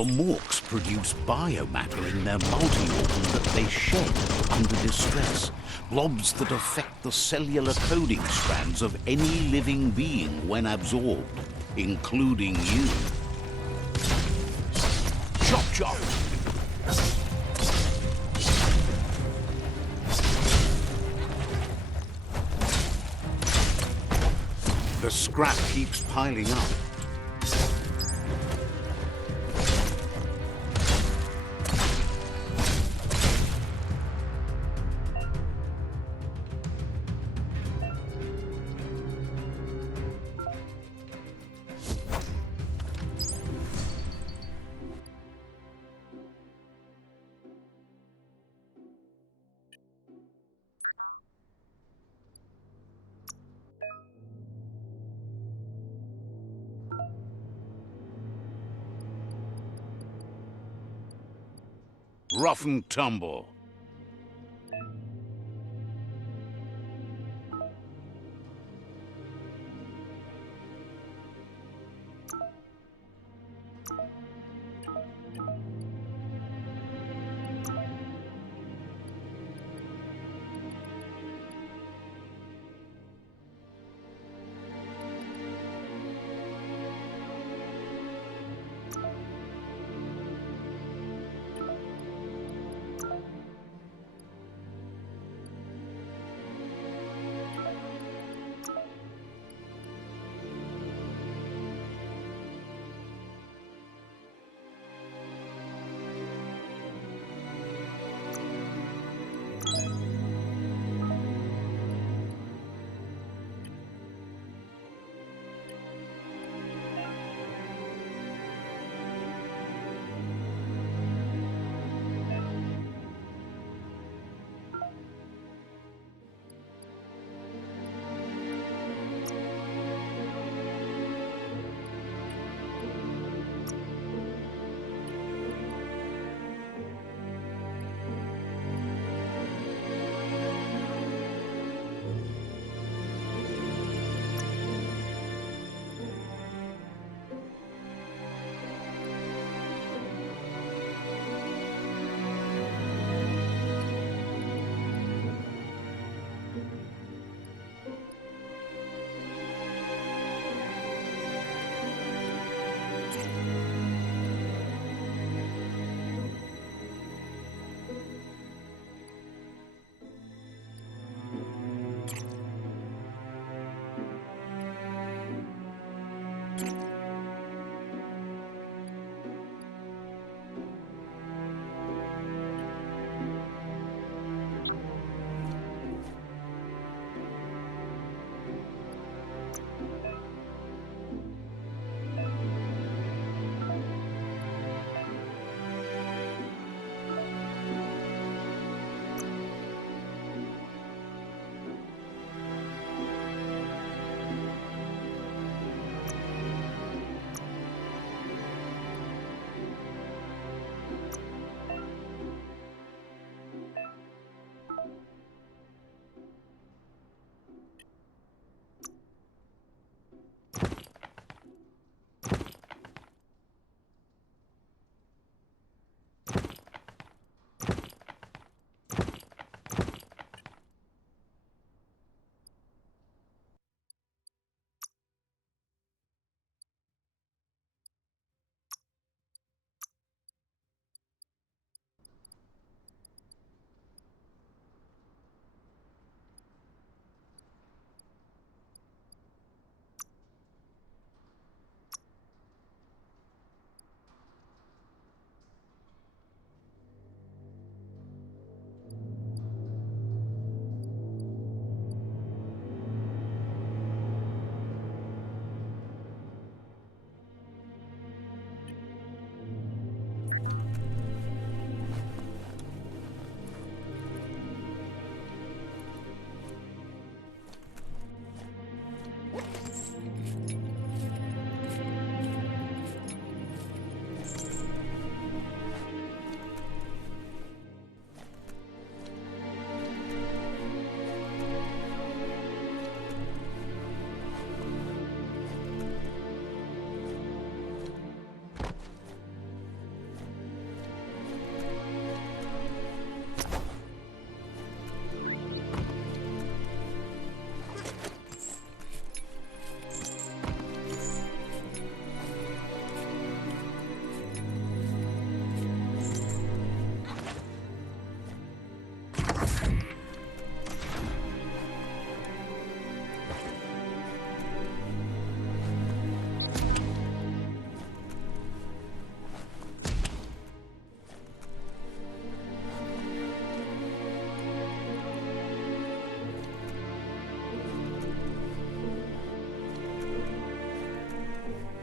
The Morks produce biomatter in their multi-organ that they shed under distress. Blobs that affect the cellular coding strands of any living being when absorbed, including you. Chop chop! The scrap keeps piling up. Rough and tumble.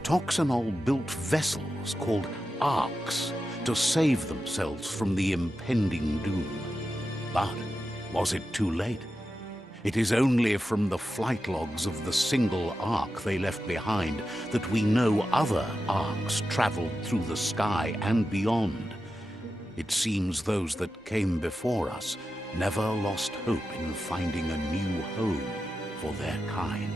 Toxanol built vessels called arks to save themselves from the impending doom. But was it too late? It is only from the flight logs of the single ark they left behind that we know other arks traveled through the sky and beyond. It seems those that came before us never lost hope in finding a new home for their kind.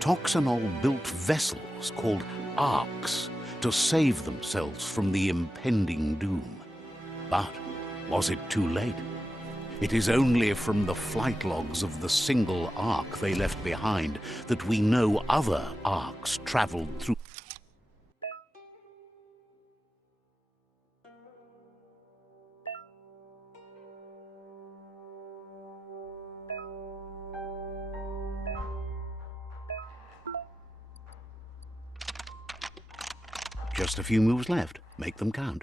Toxanol built vessels called arks to save themselves from the impending doom. But was it too late? It is only from the flight logs of the single ark they left behind that we know other arks traveled through. Just a few moves left. Make them count.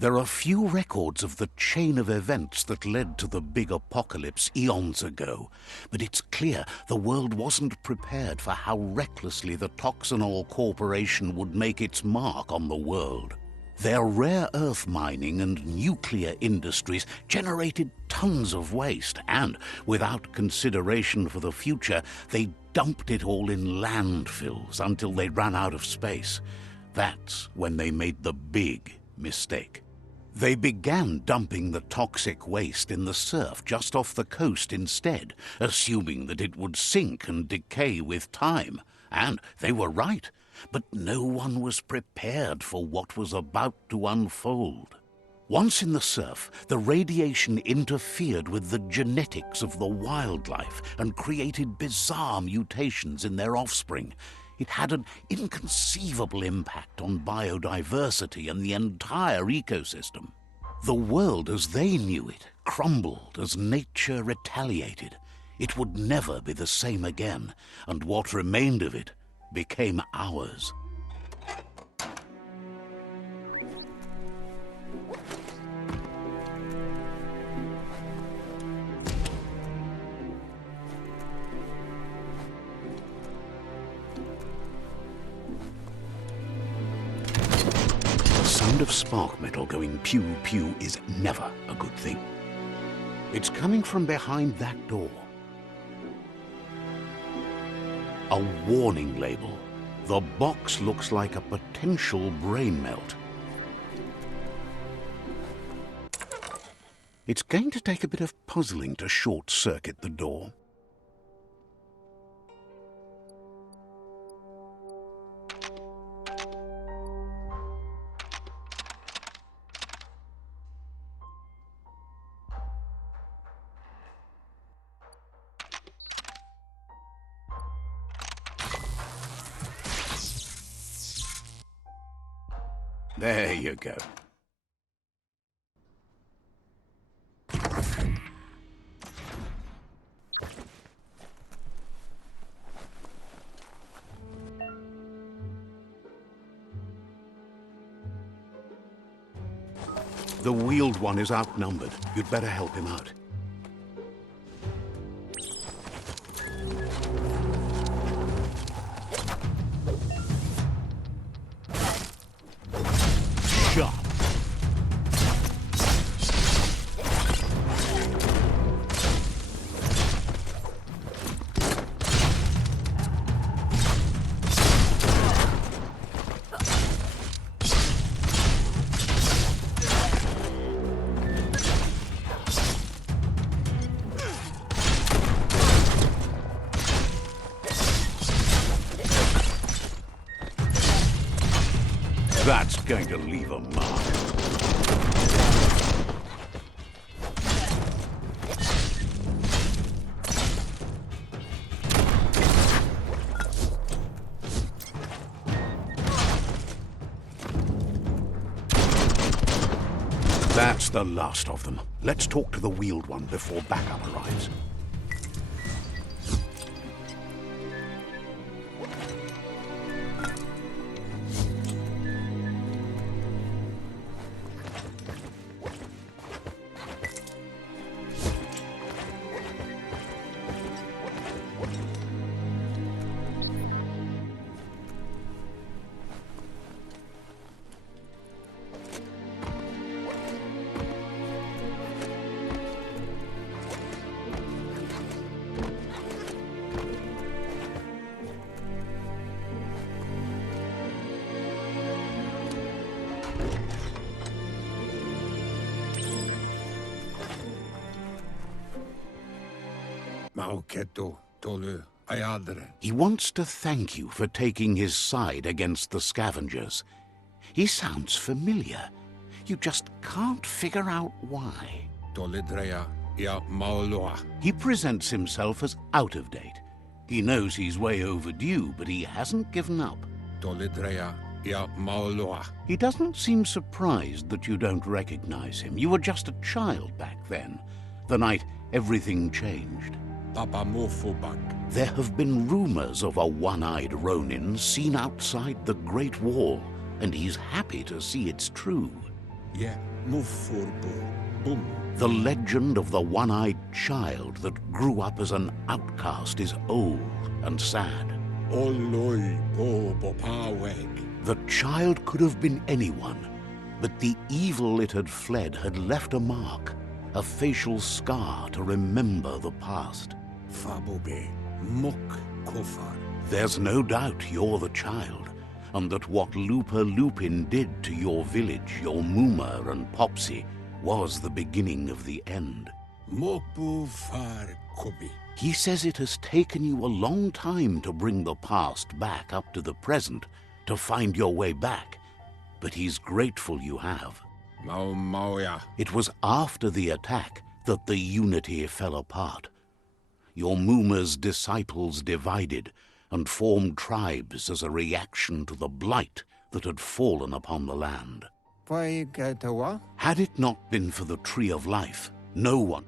There are few records of the chain of events that led to the big apocalypse eons ago, but it's clear the world wasn't prepared for how recklessly the Toxanol Corporation would make its mark on the world. Their rare earth mining and nuclear industries generated tons of waste, and, without consideration for the future, they dumped it all in landfills until they ran out of space. That's when they made the big mistake. They began dumping the toxic waste in the surf just off the coast instead, assuming that it would sink and decay with time. And they were right, but no one was prepared for what was about to unfold. Once in the surf, the radiation interfered with the genetics of the wildlife and created bizarre mutations in their offspring. It had an inconceivable impact on biodiversity and the entire ecosystem. The world as they knew it crumbled as nature retaliated. It would never be the same again, and what remained of it became ours. The sound of spark metal going pew-pew is never a good thing. It's coming from behind that door. A warning label. The box looks like a potential brain melt. It's going to take a bit of puzzling to short-circuit the door. There you go. The Wheeled One is outnumbered. You'd better help him out. Sharp. That's going to leave a mark. That's the last of them. Let's talk to the Wheeled One before backup arrives. He wants to thank you for taking his side against the scavengers. He sounds familiar. You just can't figure out why. He presents himself as out of date. He knows he's way overdue, but he hasn't given up. He doesn't seem surprised that you don't recognize him. You were just a child back then, the night everything changed. There have been rumors of a one-eyed Ronin seen outside the Great Wall, and he's happy to see it's true. The legend of the one-eyed child that grew up as an outcast is old and sad. The child could have been anyone, but the evil it had fled had left a mark, a facial scar to remember the past. There's no doubt you're the child, and that what Lupa Lupin did to your village, your Muma and Popsy, was the beginning of the end. He says it has taken you a long time to bring the past back up to the present, to find your way back, but he's grateful you have. It was after the attack that the unity fell apart. Your Muma's disciples divided and formed tribes as a reaction to the blight that had fallen upon the land. Had it not been for the Tree of Life, no one